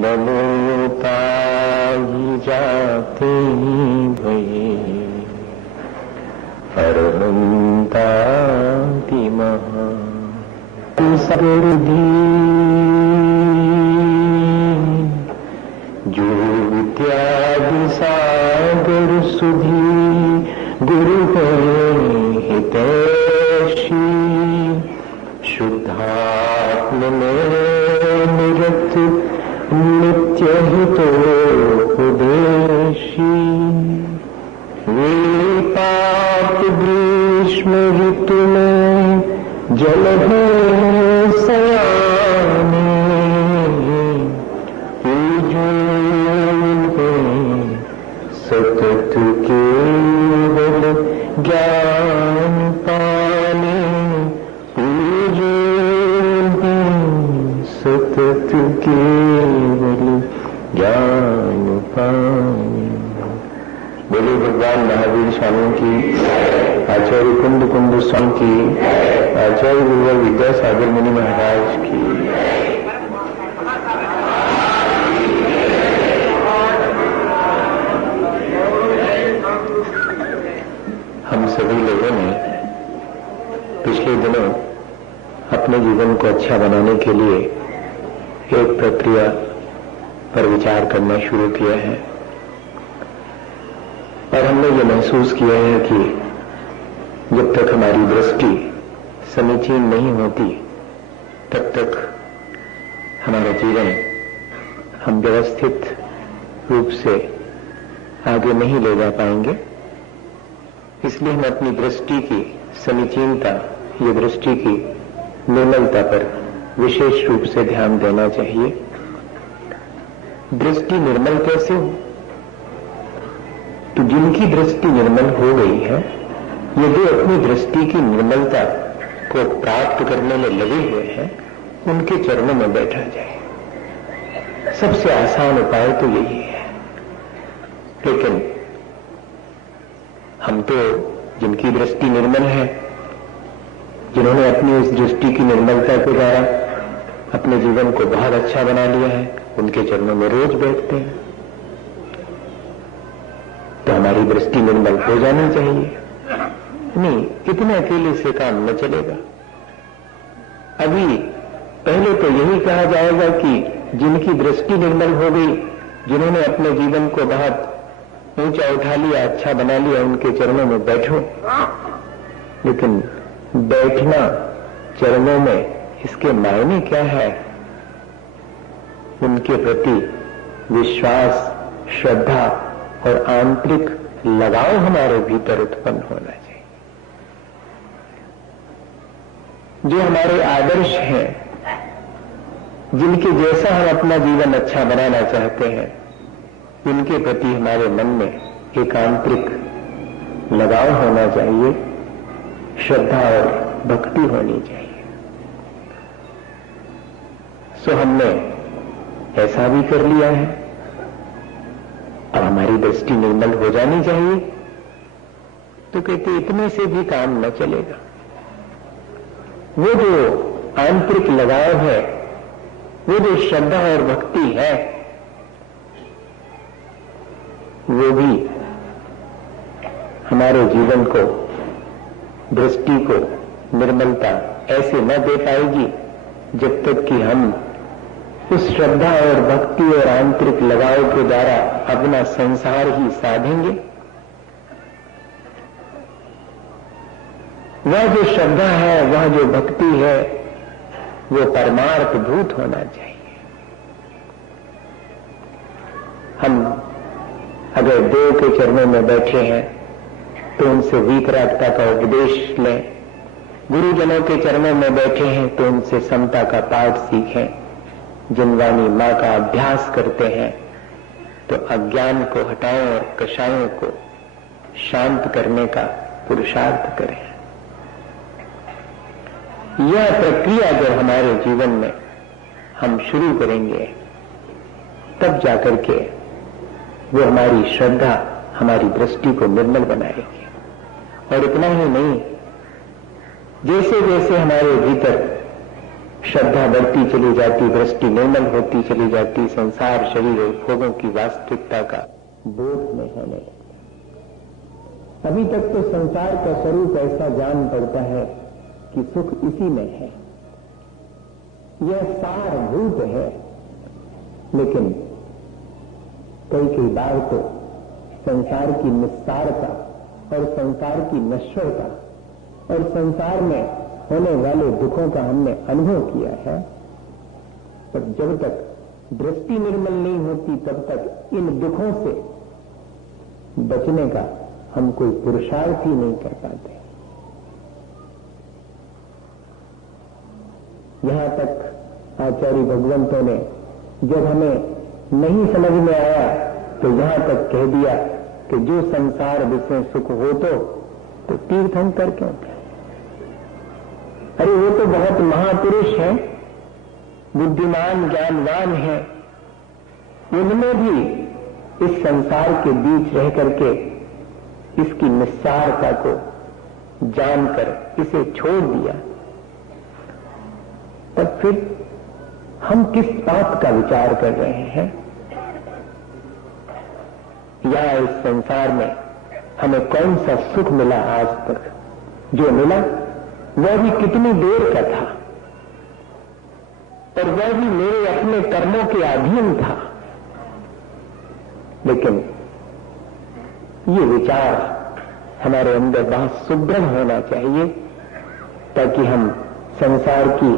नमो पाई जाते भये अरहंताति महा सगुरुधी जो विद्यादि सागर सुधी गुरु है हितैषी शुद्धात्म में निरत नित्य हितोपदेशी वे पाप ग्रीष्म ऋतु में जल है सयाने सतत केवल ज्ञान पाने सतत केवल ज्ञान पाने। बोले भगवान महावीर स्वामी की, आचार्य कुंद कुंद स्वामी की, आचार्य गुरुवर विद्यासागर मुनि महाराज की। हम सभी लोगों ने पिछले दिनों अपने जीवन को अच्छा बनाने के लिए एक प्रक्रिया पर विचार करना शुरू किया है और हमने ये महसूस किया है कि जब तक हमारी दृष्टि समीचीन नहीं होती तब तक हमारा जीवन हम व्यवस्थित रूप से आगे नहीं ले जा पाएंगे। इसलिए हम अपनी दृष्टि की समीचीनता, ये दृष्टि की निर्मलता पर विशेष रूप से ध्यान देना चाहिए। दृष्टि निर्मल कैसे हो? तो जिनकी दृष्टि निर्मल हो गई है, यदि अपनी दृष्टि की निर्मलता को प्राप्त करने में लगे हुए हैं, उनके चरणों में बैठा जाए। सबसे आसान उपाय तो यही है। लेकिन हम तो जिनकी दृष्टि निर्मल है, जिन्होंने अपनी उस दृष्टि की निर्मलता के द्वारा अपने जीवन को बहुत अच्छा बना लिया है, उनके चरणों में रोज बैठते हैं। तो हमारी दृष्टि निर्मल हो जानी चाहिए। नहीं, इतने अकेले से काम न चलेगा। अभी पहले तो यही कहा जाएगा कि जिनकी दृष्टि निर्मल हो गई, जिन्होंने अपने जीवन को बहुत ऊंचा उठा लिया, अच्छा बना लिया, उनके चरणों में बैठो। लेकिन बैठना चरणों में, इसके मायने क्या है? उनके प्रति विश्वास, श्रद्धा और आंतरिक लगाव हमारे भीतर उत्पन्न होना चाहिए। जो हमारे आदर्श हैं, जिनके जैसा हम अपना जीवन अच्छा बनाना चाहते हैं, उनके प्रति हमारे मन में एक आंतरिक लगाव होना चाहिए, श्रद्धा और भक्ति होनी चाहिए। सो हमने ऐसा भी कर लिया है। अब हमारी दृष्टि निर्मल हो जानी चाहिए। तो कहते इतने से भी काम न चलेगा। वो जो आंतरिक लगाव है, वो जो श्रद्धा और भक्ति है, वो भी हमारे जीवन को, दृष्टि को निर्मलता ऐसे न दे पाएगी जब तक कि हम उस श्रद्धा और भक्ति और आंतरिक लगाव के द्वारा अपना संसार ही साधेंगे। वह जो श्रद्धा है, वह जो भक्ति है, वो परमार्थभूत होना चाहिए। हम अगर देव के चरणों में बैठे हैं तो उनसे वीतरागता का उपदेश लें, गुरुजनों के चरणों में बैठे हैं तो उनसे समता का पाठ सीखें, जिनवानी मां का अभ्यास करते हैं तो अज्ञान को हटाएं और कषायों को शांत करने का पुरुषार्थ करें। यह प्रक्रिया जब हमारे जीवन में हम शुरू करेंगे, तब जाकर के वो हमारी श्रद्धा, हमारी दृष्टि को निर्मल बनाएगी। और इतना ही नहीं, जैसे जैसे हमारे भीतर श्रद्धा बढ़ती चली जाती, दृष्टि निर्मल होती चली जाती, संसार शरीर और भोगों की वास्तविकता का बोध में होने लगता। अभी तक तो संसार का स्वरूप ऐसा जान पड़ता है कि सुख इसी में है, यह सारभूत है। लेकिन कई बार तो संसार की निस्सारता और संसार की नश्वरता और संसार में होने वाले दुखों का हमने अनुभव किया है, पर जब तक दृष्टि निर्मल नहीं होती तब तक इन दुखों से बचने का हम कोई पुरुषार्थ ही नहीं कर पाते। यहां तक आचार्य भगवंतों ने जब हमें नहीं समझ में आया तो यहां तक कह दिया कि जो संसार जिसमें सुख हो तो तीर्थंकर क्यों थे? अरे वो तो बहुत महापुरुष है, बुद्धिमान ज्ञानवान है, उनमें भी इस संसार के बीच रह करके इसकी निस्सारता को जानकर इसे छोड़ दिया। तब फिर हम किस बात का विचार कर रहे हैं? या इस संसार में हमें कौन सा सुख मिला आज तक? जो मिला वह भी कितनी देर का था, और वह भी मेरे अपने कर्मों के अधीन था। लेकिन ये विचार हमारे अंदर बहुत सुदृढ़ होना चाहिए, ताकि हम संसार की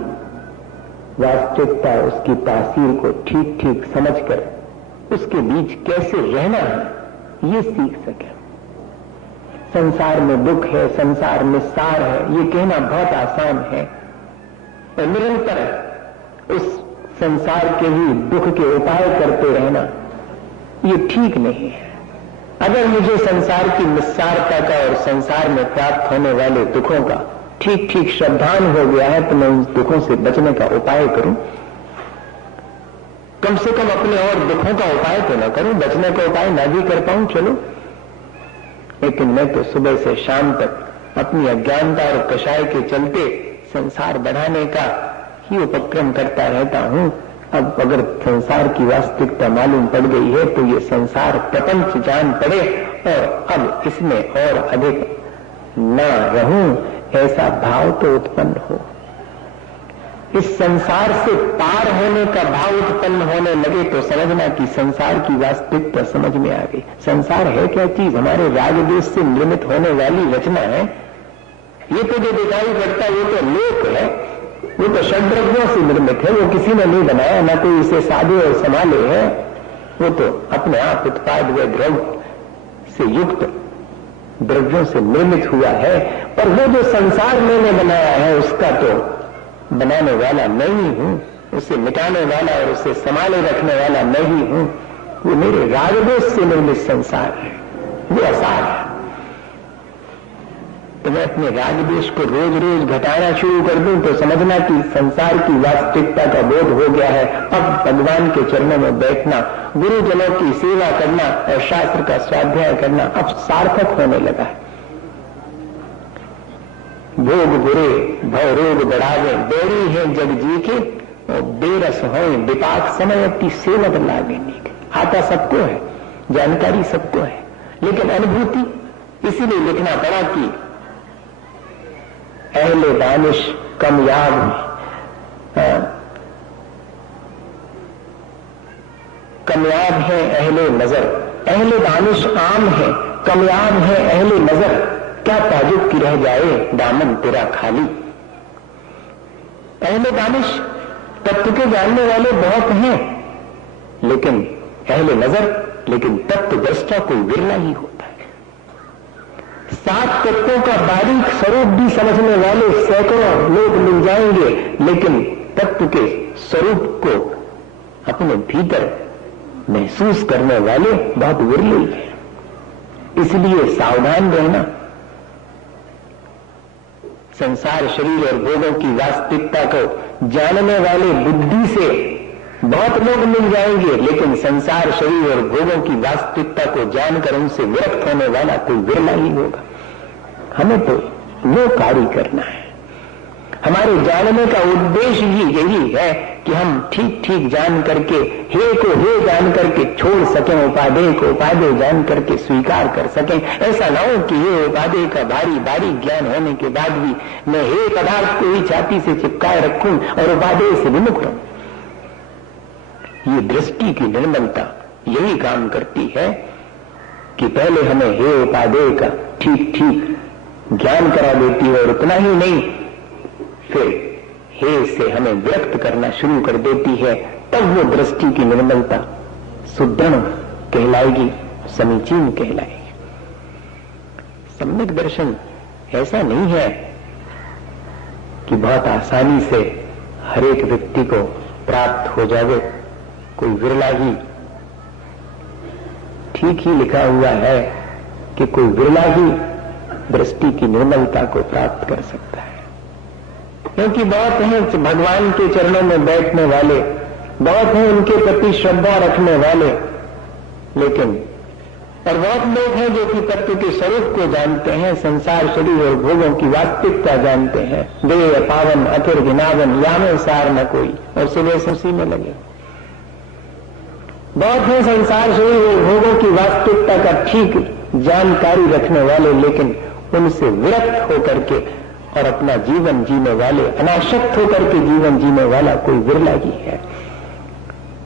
वास्तविकता, उसकी तासीर को ठीक ठीक समझकर उसके बीच कैसे रहना है ये सीख सकें। संसार में दुख है, संसार में सार है, ये कहना बहुत आसान है, और निरंतर उस संसार के ही दुख के उपाय करते रहना ये ठीक नहीं है। अगर मुझे संसार की निस्सारता का और संसार में प्राप्त होने वाले दुखों का ठीक ठीक श्रद्धान हो गया है, तो मैं उन दुखों से बचने का उपाय करूं। कम से कम अपने और दुखों का उपाय तो न करूं, बचने का उपाय ना भी कर पाऊं चलो, लेकिन मैं तो सुबह से शाम तक अपनी अज्ञानता और कषाय के चलते संसार बढ़ाने का ही उपक्रम करता रहता हूं। अब अगर संसार की वास्तविकता मालूम पड़ गई है तो ये संसार प्रपंच जान पड़े और अब इसमें और अधिक न रहूं, ऐसा भाव तो उत्पन्न हो। इस संसार से पार होने का भाव उत्पन्न होने लगे तो समझना कि संसार की वास्तविकता समझ में आ गई। संसार है क्या चीज? हमारे राग द्वेष से निर्मित होने वाली रचना है। ये तो जो दिखाई पड़ता है वो तो लोक है, वो तो षड्द्रव्यों से निर्मित है, वो किसी ने नहीं बनाया, ना कोई इसे साधे और संभाले है, वो तो अपने आप उत्पाद व द्रव्य से युक्त द्रव्यों से निर्मित हुआ है। और वो जो संसार मैंने बनाया है उसका तो बनाने वाला मैं ही हूं, उसे मिटाने वाला और उसे संभाले रखने वाला मैं ही हूं। वो मेरे रागद्वेष से निर्मित संसार है, वो असार है। तो मैं अपने रागद्वेष को रोज रोज घटाना शुरू कर दूं तो समझना कि संसार की वास्तविकता का बोध हो गया है। अब भगवान के चरणों में बैठना, गुरुजनों की सेवा करना और शास्त्र का स्वाध्याय करना अब सार्थक होने लगा है। भोग बुरे भव रोग बढ़ावे, बेड़ी है जग जी के और बेरस हो विपाक समय अपनी सेवत लागे नीक। आता सबको है, जानकारी सबको है, लेकिन अनुभूति इसीलिए लिखना पड़ा कि अहले दानिश कमयाब कमयाब है अहले नजर। अहले दानिश आम है, कमयाब है अहले नजर। क्या ताजुब की रह जाए दामन तेरा खाली। अहले दानिश तत्व के जानने वाले बहुत हैं, लेकिन अहले नजर, लेकिन तत्व दृष्टा कोई विरला ही होता है। 7 तत्वों का बारीक स्वरूप भी समझने वाले सैकड़ों लोग मिल जाएंगे, लेकिन तत्व के स्वरूप को अपने भीतर महसूस करने वाले बहुत विरले ही हैं। इसलिए सावधान रहना। संसार शरीर और भोगों की वास्तविकता को जानने वाले बुद्धि से बहुत लोग मिल जाएंगे, लेकिन संसार शरीर और भोगों की वास्तविकता को जानकर उनसे विरक्त होने वाला कोई विरला ही होगा। हमें तो वो कार्य करना है। हमारे जानने का उद्देश्य ही यही है कि हम ठीक ठीक जान करके हे को हे जान करके छोड़ सकें, उपादेय को उपादेय जान करके स्वीकार कर सकें। ऐसा ना हो कि हे उपादेय का भारी भारी ज्ञान होने के बाद भी मैं हे पदार्थ को ही छाती से चिपकाए रखूं और उपादेय से विमुख रहूं। ये दृष्टि की निर्मलता यही काम करती है कि पहले हमें हे उपादेय का ठीक ठीक ज्ञान करा देती है और उतना ही नहीं, फिर हे से हमें व्यक्त करना शुरू कर देती है। तब वो दृष्टि की निर्मलता सुदृढ़ कहलाएगी, समीचीन कहलाएगी। सम्यक दर्शन ऐसा नहीं है कि बहुत आसानी से हर एक व्यक्ति को प्राप्त हो जावे। कोई विरला ही, ठीक ही लिखा हुआ है कि कोई विरला ही दृष्टि की निर्मलता को प्राप्त कर सकता है, क्योंकि बहुत हैं भगवान के चरणों में बैठने वाले, बहुत हैं उनके प्रति श्रद्धा रखने वाले, लेकिन और बहुत लोग हैं जो कि तत्व के स्वरूप को जानते हैं, संसार शरीर और भोगों की वास्तविकता जानते हैं। देह पावन अथिर घिनावन यामे सार न कोई, और सुबह से उसी में लगे। बहुत हैं संसार शरीर और भोगों की वास्तविकता का ठीक जानकारी रखने वाले, लेकिन उनसे विरक्त होकर के और अपना जीवन जीने वाले, अनासक्त होकर के जीवन जीने वाला कोई विरला ही है।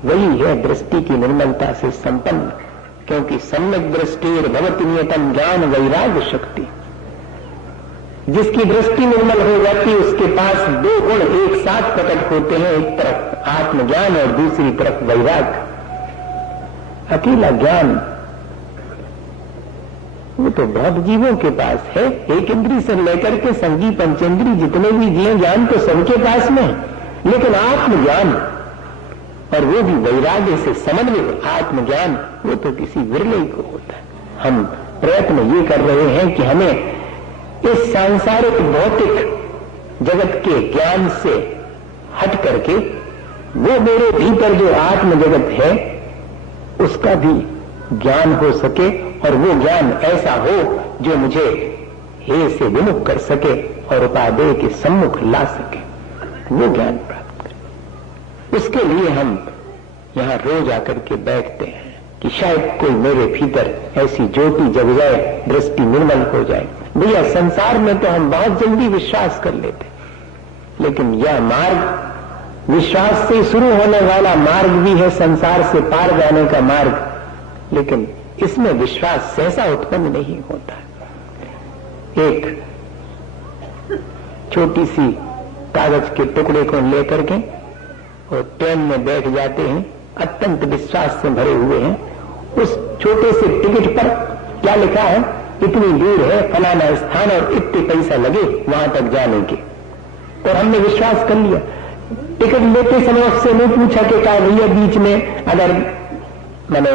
वही है दृष्टि की निर्मलता से संपन्न, क्योंकि सम्यक दृष्टिर भवति नियतम ज्ञान वैराग्य शक्ति। जिसकी दृष्टि निर्मल हो जाती है उसके पास दो गुण एक साथ प्रकट होते हैं, एक तरफ आत्मज्ञान और दूसरी तरफ वैराग्य। अकेला ज्ञान वो तो बहुत जीवों के पास है, एक इंद्री से लेकर के संगी पंचेंद्री जितने भी जीव ज्ञान तो सबके पास में है, लेकिन आत्मज्ञान और वो भी वैराग्य से समन्वित आत्मज्ञान वो तो किसी विरले को होता है। हम प्रयत्न ये कर रहे हैं कि हमें इस सांसारिक भौतिक जगत के ज्ञान से हट करके वो मेरे भीतर जो आत्म जगत है उसका भी ज्ञान हो सके, और वो ज्ञान ऐसा हो जो मुझे हे से विमुख कर सके और उपादेय के सम्मुख ला सके, वो ज्ञान प्राप्त करें। उसके लिए हम यहां रोज आकर के बैठते हैं कि शायद कोई मेरे भीतर ऐसी ज्योति जग जाए, दृष्टि निर्मल हो जाए। भैया संसार में तो हम बहुत जल्दी विश्वास कर लेते, लेकिन यह मार्ग विश्वास से शुरू होने वाला मार्ग भी है, संसार से पार जाने का मार्ग, लेकिन इसमें विश्वास सहसा उत्पन्न नहीं होता। एक छोटी सी कागज के टुकड़े को लेकर के और ट्रेन में बैठ जाते हैं, अत्यंत विश्वास से भरे हुए हैं। उस छोटे से टिकट पर क्या लिखा है, इतनी दूर है फलाना स्थान और इतने पैसा लगे वहां तक जाने के, और हमने विश्वास कर लिया। टिकट लेते समय उससे नहीं पूछा कि क्या भैया बीच में अगर मैंने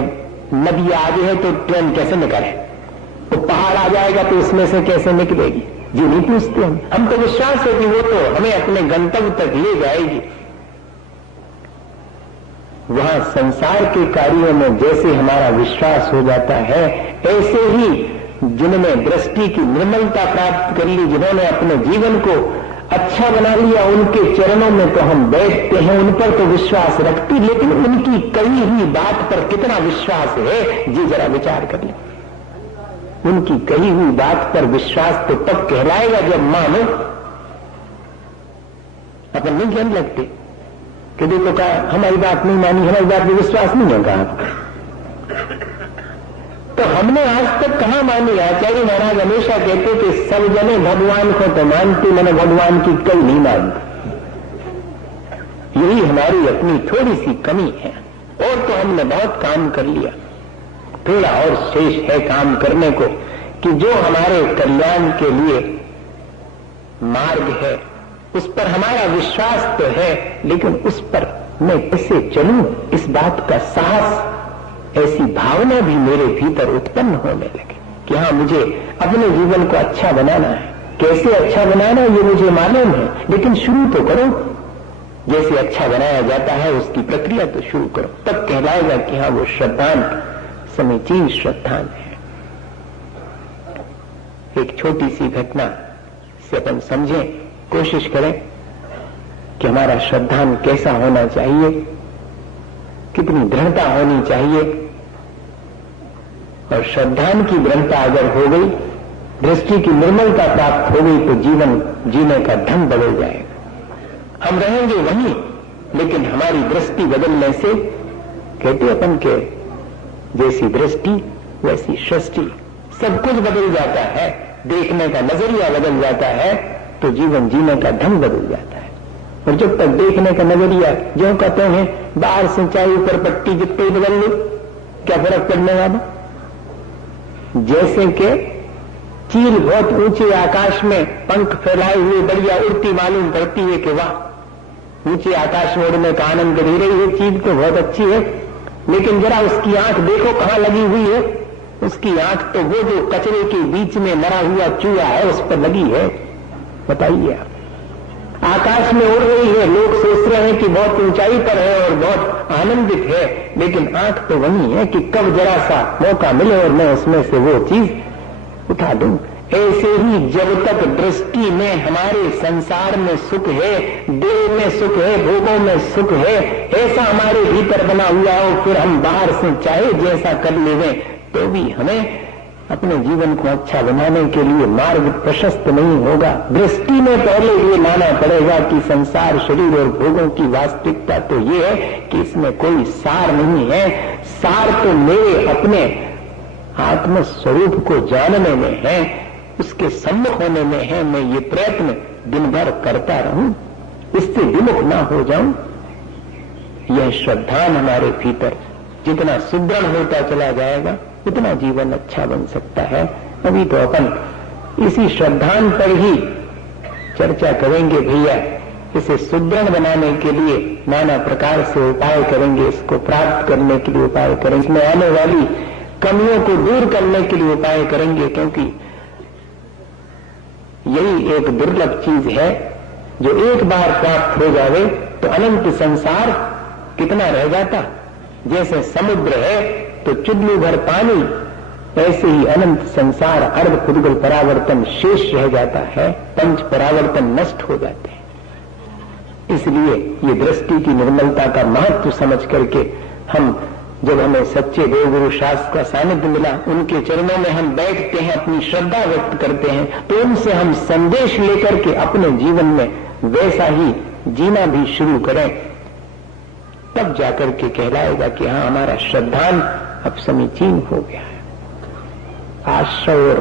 नदी आगे है तो ट्रेन कैसे निकले, तो पहाड़ आ जाएगा तो इसमें से कैसे निकलेगी, जी नहीं पूछते हम तो विश्वास है कि वो तो हमें अपने गंतव्य तक ले जाएगी। वहां संसार के कार्यों में जैसे हमारा विश्वास हो जाता है, ऐसे ही जिन्होंने दृष्टि की निर्मलता प्राप्त कर ली, जिन्होंने अपने जीवन को अच्छा बना लिया, उनके चरणों में तो हम बैठते हैं, उन पर तो विश्वास रखती, लेकिन उनकी कही हुई बात पर कितना विश्वास है जी जरा विचार कर ले। उनकी कही हुई बात पर विश्वास तो तब कहलाएगा जब मानो। अपन नहीं कहने लगते कि देखो कहा हमारी बात नहीं मानी, हमारी बात में विश्वास नहीं है कहा, तो हमने आज तक कहां मानी। आचार्य महाराज हमेशा कहते कि सब जने भगवान को तो मानती, मैंने भगवान की कई नहीं मानती। यही हमारी अपनी थोड़ी सी कमी है, और तो हमने बहुत काम कर लिया, थोड़ा और शेष है काम करने को, कि जो हमारे कल्याण के लिए मार्ग है उस पर हमारा विश्वास तो है, लेकिन उस पर मैं कैसे चलूं इस बात का साहस, ऐसी भावना भी मेरे भीतर उत्पन्न होने लगी कि हाँ मुझे अपने जीवन को अच्छा बनाना है। कैसे अच्छा बनाना ये मुझे मालूम है, लेकिन शुरू तो करो। जैसे अच्छा बनाया जाता है उसकी प्रक्रिया तो शुरू करो, तब कहलाएगा कि हाँ वो श्रद्धान समीचीन श्रद्धान है। एक छोटी सी घटना से अपन समझें कोशिश करें कि हमारा श्रद्धान कैसा होना चाहिए, कितनी दृढ़ता होनी चाहिए। और श्रद्धान की दृढ़ता अगर हो गई, दृष्टि की निर्मलता प्राप्त हो गई, तो जीवन जीने का ढंग बदल जाएगा। हम रहेंगे वहीं, लेकिन हमारी दृष्टि बदलने से, कहते अपन के जैसी दृष्टि वैसी सृष्टि, सब कुछ बदल जाता है। देखने का नजरिया बदल जाता है तो जीवन जीने का ढंग बदल जाता है। और जब तक देखने का नजरिया, जो कहते हैं बाहर से चाहे ऊपर पट्टी जितने बदल लो, क्या फर्क पड़ने वाला। जैसे कि चील बहुत ऊंचे आकाश में पंख फैलाए हुए बढ़िया उड़ती मालूम पड़ती है कि वाह, ऊंचे आकाश में उड़ने का आनंद ले रही है, चील तो बहुत अच्छी है, लेकिन जरा उसकी आंख देखो कहां लगी हुई है। उसकी आंख तो वो जो कचरे के बीच में मरा हुआ चूहा है उस पर लगी है। बताइए आप, आकाश में उड़ रही है, लोग सोच रहे हैं कि बहुत ऊंचाई पर है और बहुत आनंदित है, लेकिन आंख तो वही है कि कब जरा सा मौका मिले और मैं उसमें से वो चीज उठा दूं। ऐसे ही जब तक दृष्टि में हमारे संसार में सुख है, देह में सुख है, भोगों में सुख है, ऐसा हमारे भीतर बना हुआ हो, फिर हम बाहर से चाहे जैसा कर लेवें तो भी हमें अपने जीवन को अच्छा बनाने के लिए मार्ग प्रशस्त नहीं होगा। दृष्टि में पहले ये लाना पड़ेगा कि संसार, शरीर और भोगों की वास्तविकता तो ये है कि इसमें कोई सार नहीं है। सार तो मेरे अपने आत्म स्वरूप को जानने में है, उसके सम्मुख होने में है। मैं ये प्रयत्न दिन भर करता रहूं, इससे विमुख ना हो जाऊं। यह श्रद्धान हमारे भीतर जितना सुदृढ़ होता चला जाएगा उतना जीवन अच्छा बन सकता है। अभी तो अपन इसी श्रद्धान पर ही चर्चा करेंगे भैया। इसे सुदृढ़ बनाने के लिए नाना प्रकार से उपाय करेंगे, इसको प्राप्त करने के लिए उपाय करेंगे, इसमें आने वाली कमियों को दूर करने के लिए उपाय करेंगे, क्योंकि यही एक दुर्लभ चीज है जो एक बार प्राप्त हो जावे तो अनंत संसार कितना रह जाता। जैसे समुद्र है तो चुल्लू भर पानी, ऐसे ही अनंत संसार अर्ध फुदगल परावर्तन शेष रह जाता है, पंच परावर्तन नष्ट हो जाते हैं। इसलिए ये दृष्टि की निर्मलता का महत्व समझ करके हम, जब हमें सच्चे देवगुरु शास्त्र का सानिध्य मिला, उनके चरणों में हम बैठते हैं, अपनी श्रद्धा व्यक्त करते हैं, तो उनसे हम संदेश लेकर के अपने जीवन में वैसा ही जीना भी शुरू करें, तब जाकर के कहलाएगा कि हाँ, हमारा श्रद्धान अब समीचीन हो गया है। आश्रय और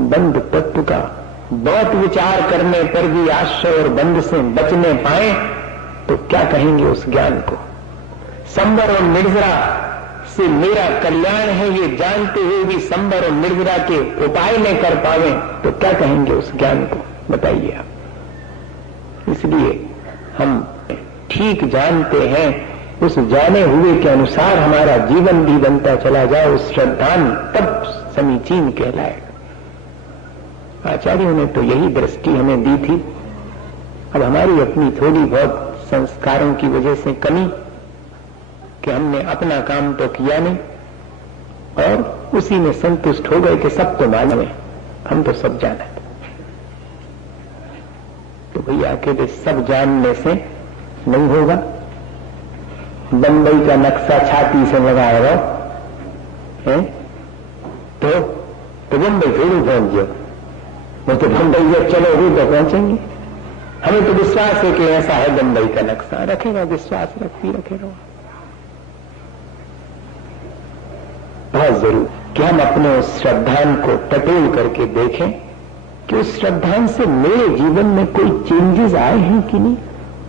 बंध तत्व का बहुत विचार करने पर भी आश्रय और बंध से बचने पाए तो क्या कहेंगे उस ज्ञान को। संबर और निर्जरा से मेरा कल्याण है ये जानते हुए भी संबर और निर्जरा के उपाय न कर पावे तो क्या कहेंगे उस ज्ञान को, बताइए आप। इसलिए हम ठीक जानते हैं, उस जाने हुए के अनुसार हमारा जीवन भी बनता चला जाए, उस श्रद्धान तब समीचीन कहलाएगा। आचार्यों ने तो यही दृष्टि हमें दी थी। अब हमारी अपनी थोड़ी बहुत संस्कारों की वजह से कमी कि हमने अपना काम तो किया नहीं और उसी में संतुष्ट हो गए कि सब तो मालूम है, हम तो सब जाना। तो भैया कहते सब जानने से नहीं होगा। बंबई का नक्शा छाती से लगाए रहो है तो बंबई जरूर पहुंच जाओ। वो तो बंबई जब चलोगे तो पहुंचेंगे। हमें तो विश्वास है कि ऐसा है बंबई का नक्शा, रखेगा विश्वास, रखती रखे रहो। बहुत जरूर कि हम अपने उस श्रद्धान को टटोल करके देखें कि उस श्रद्धान से मेरे जीवन में कोई चेंजेस आए हैं कि नहीं।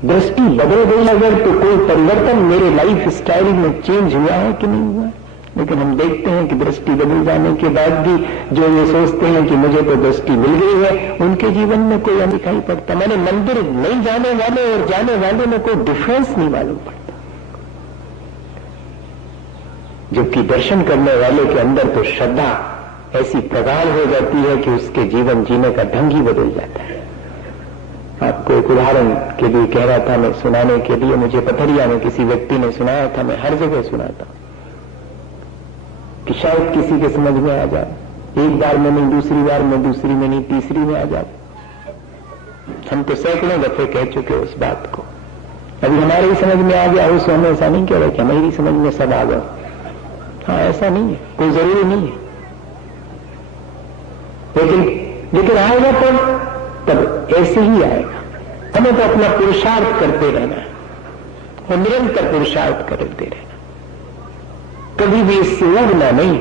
दृष्टि बदल गई अगर तो कोई परिवर्तन मेरे लाइफ स्टाइल में चेंज हुआ है कि नहीं हुआ। लेकिन हम देखते हैं कि दृष्टि बदल जाने के बाद भी जो ये सोचते हैं कि मुझे तो दृष्टि मिल गई है, उनके जीवन में कोई नहीं दिखाई पड़ता। मैंने मंदिर नहीं जाने वाले और जाने वाले में कोई डिफरेंस नहीं मालूम पड़ता, जबकि दर्शन करने वाले के अंदर तो श्रद्धा ऐसी प्रगाढ़ हो जाती है कि उसके जीवन जीने का ढंग ही बदल जाता है। आपको एक उदाहरण के लिए कह रहा था मैं, सुनाने के लिए। मुझे पथरिया में किसी व्यक्ति ने सुनाया था, मैं हर जगह सुनाता कि शायद किसी के समझ में आ जाए। एक बार में नहीं, दूसरी बार में, दूसरी में नहीं, तीसरी में आ जाए। हम तो सैकड़ों दफे कह चुके उस बात को। अभी हमारे ही समझ में आ गया हो, सो हमें ऐसा नहीं कह रहे कि हमारी समझ में सब आ गया। हाँ, ऐसा नहीं है, कोई जरूरी नहीं है। लेकिन आएगा तब ऐसे ही आएगा। हमें तो अपना पुरुषार्थ करते रहना है और निरंतर पुरुषार्थ करते रहना, कभी भी इससे उड़ना नहीं।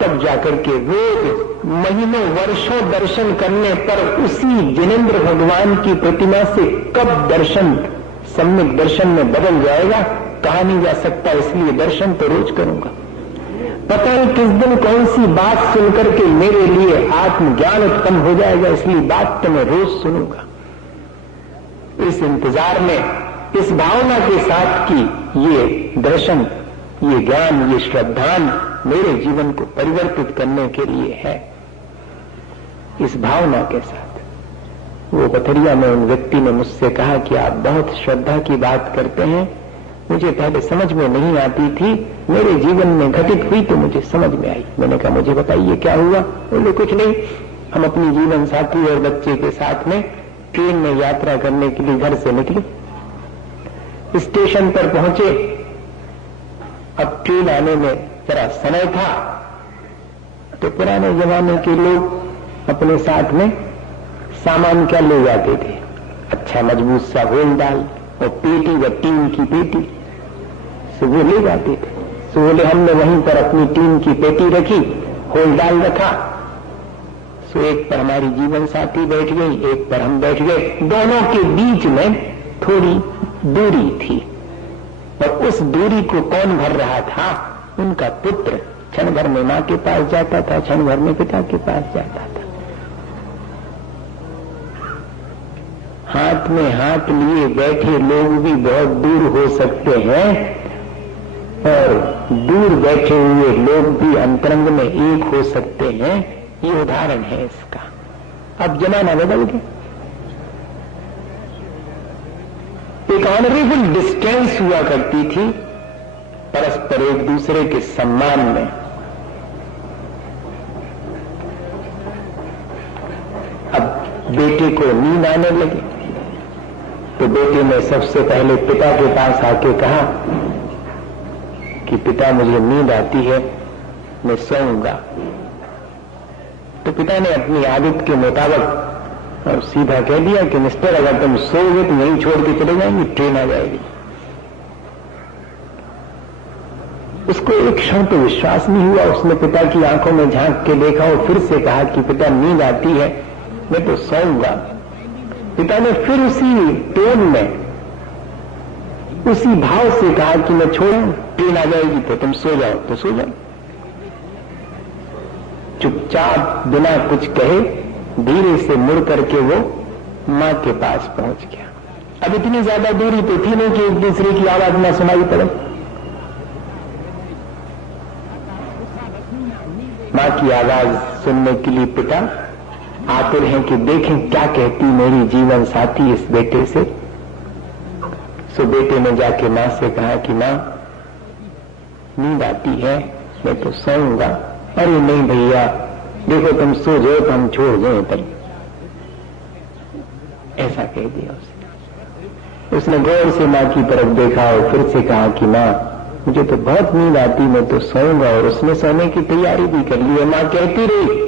तब जाकर के रोज महीनों वर्षों दर्शन करने पर उसी जिनेंद्र भगवान की प्रतिमा से कब दर्शन सम्यक दर्शन में बदल जाएगा कहा नहीं जा सकता। इसलिए दर्शन तो रोज करूंगा। पता नहीं किस दिन कौन सी बात सुनकर के मेरे लिए आत्मज्ञान उत्पन्न हो जाएगा, इसलिए बात तो मैं रोज सुनूंगा। इस इंतजार में, इस भावना के साथ कि ये दर्शन, ये ज्ञान, ये श्रद्धान मेरे जीवन को परिवर्तित करने के लिए है, इस भावना के साथ। वो पथरिया में उन व्यक्ति ने मुझसे कहा कि आप बहुत श्रद्धा की बात करते हैं, मुझे पहले समझ में नहीं आती थी, मेरे जीवन में घटित हुई तो मुझे समझ में आई। मैंने कहा मुझे बताइए क्या हुआ? बोले कुछ नहीं, हम अपनी जीवन साथी और बच्चे के साथ में ट्रेन में यात्रा करने के लिए घर से निकले, स्टेशन पर पहुंचे। अब ट्रेन आने में जरा समय था, तो पुराने जमाने के लोग अपने साथ में सामान क्या ले जाते थे? अच्छा मजबूत सा होल डाल और पेटी व टीन की पेटी, सो वो ले जाते थे। सो बोले हमने वहीं पर अपनी टीन की पेटी रखी, होल डाल रखा। सो एक पर हमारी जीवन साथी बैठ गई, एक पर हम बैठ गए। दोनों के बीच में थोड़ी दूरी थी और उस दूरी को कौन भर रहा था? उनका पुत्र। क्षण भर में मां के पास जाता था, क्षण भर में पिता के पास जाता था। हाथ में हाथ लिए बैठे लोग भी बहुत दूर हो सकते हैं और दूर बैठे हुए लोग भी अंतरंग में एक हो सकते हैं। ये उदाहरण है इसका। अब जमाना बदल गया। एक ऑनरेबल डिस्टेंस हुआ करती थी परस्पर एक दूसरे के सम्मान में। अब बेटे को नींद आने लगी तो बेटे ने सबसे पहले पिता के पास आके कहा कि पिता मुझे नींद आती है, मैं सोऊंगा। तो पिता ने अपनी आदत के मुताबिक और सीधा कह दिया कि मिस्टर अगर तुम सोओगे तो यहीं छोड़ के चले जाएंगे, ट्रेन आ जाएगी। उसको एक क्षण तो विश्वास नहीं हुआ। उसने पिता की आंखों में झांक के देखा और फिर से कहा कि पिता नींद आती है, मैं तो सोऊंगा। पिता ने फिर उसी टोन में, उसी भाव से कहा कि मैं छोड़ूं, ट्रेन आ जाएगी तो तुम सो जाओ। तो सो जाओ। चुपचाप बिना कुछ कहे धीरे से मुड़ करके वो मां के पास पहुंच गया। अब इतनी ज्यादा दूरी तो थी नहीं कि एक दूसरे की आवाज ना सुनाई पड़े। मां की आवाज सुनने के लिए पिता आतुर हैं कि देखें क्या कहती मेरी जीवन साथी इस बेटे से। सो बेटे ने जाके मां से कहा कि मां नींद आती है, मैं तो सोऊंगा। अरे नहीं भैया, देखो तुम सो जाओ तो हम छोड़ जाए तब। ऐसा कह दिया उसने गौर से मां की तरफ देखा और फिर से कहा कि मां मुझे तो बहुत नींद आती, मैं तो सोऊंगा। और उसने सोने की तैयारी भी कर ली है। मां कहती रही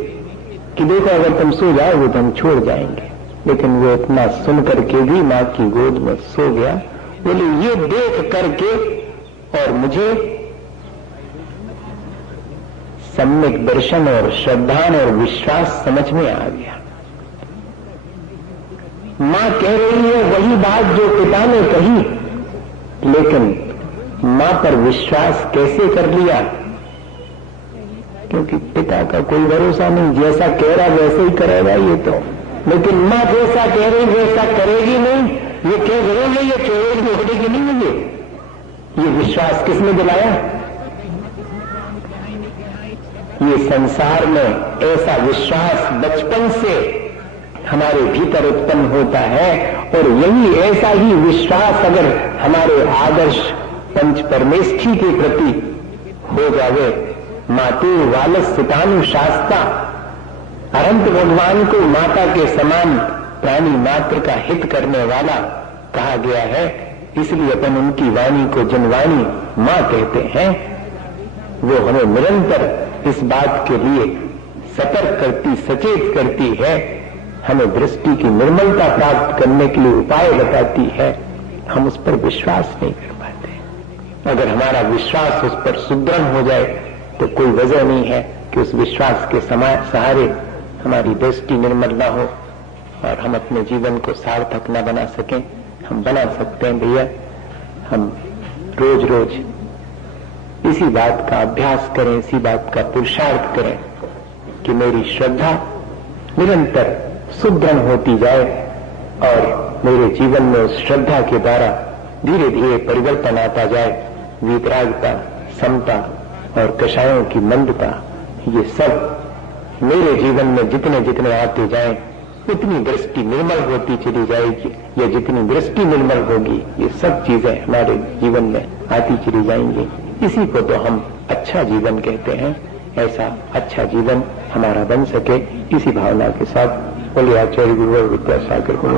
कि देखो अगर तुम सो जाओगे तो हम छोड़ जाएंगे, लेकिन वो इतना सुन करके भी मां की गोद में सो गया। बोले ये देख करके और मुझे सम्यक दर्शन और श्रद्धान और विश्वास समझ में आ गया। मां कह रही है वही बात जो पिता ने कही, लेकिन मां पर विश्वास कैसे कर लिया? क्योंकि पिता का कोई भरोसा नहीं, जैसा कह रहा वैसे ही करेगा ये तो। लेकिन मां जैसा कह रही वैसा करेगी नहीं, ये कह रहे ये छोड़ेगी उठेगी नहीं मुझे। ये विश्वास किसने दिलाया? ये संसार में ऐसा विश्वास बचपन से हमारे भीतर उत्पन्न होता है और यही ऐसा ही विश्वास अगर हमारे आदर्श पंच परमेष्ठी के प्रति हो जावे, मातु वालस सितानु शास्ता, अनंत भगवान को माता के समान प्राणी मात्र का हित करने वाला कहा गया है, इसलिए अपन उनकी वाणी को जनवाणी मां कहते हैं। वो हमें निरंतर इस बात के लिए सतर्क करती, सचेत करती है, हमें दृष्टि की निर्मलता प्राप्त करने के लिए उपाय बताती है। हम उस पर विश्वास नहीं कर पाते। अगर हमारा विश्वास उस पर सुदृढ़ हो जाए तो कोई वजह नहीं है कि उस विश्वास के सहारे हमारी दृष्टि निर्मल न हो और हम अपने जीवन को सार्थक न बना सकें। हम बना सकते हैं भैया। हम रोज रोज इसी बात का अभ्यास करें, इसी बात का पुरुषार्थ करें कि मेरी श्रद्धा निरंतर सुदृढ़ होती जाए और मेरे जीवन में उस श्रद्धा के द्वारा धीरे धीरे परिवर्तन आता जाए। वितरागता, समता और कषायों की मंदता, ये सब मेरे जीवन में जितने जितने आते जाएं, उतनी दृष्टि निर्मल होती चली जाएगी। ये जितनी दृष्टि निर्मल होगी, ये सब चीजें हमारे जीवन में आती चली जाएंगी। इसी को तो हम अच्छा जीवन कहते हैं। ऐसा अच्छा जीवन हमारा बन सके, इसी भावना के साथ बोलिए आचार्य गुरुवर विद्यासागर गुरु।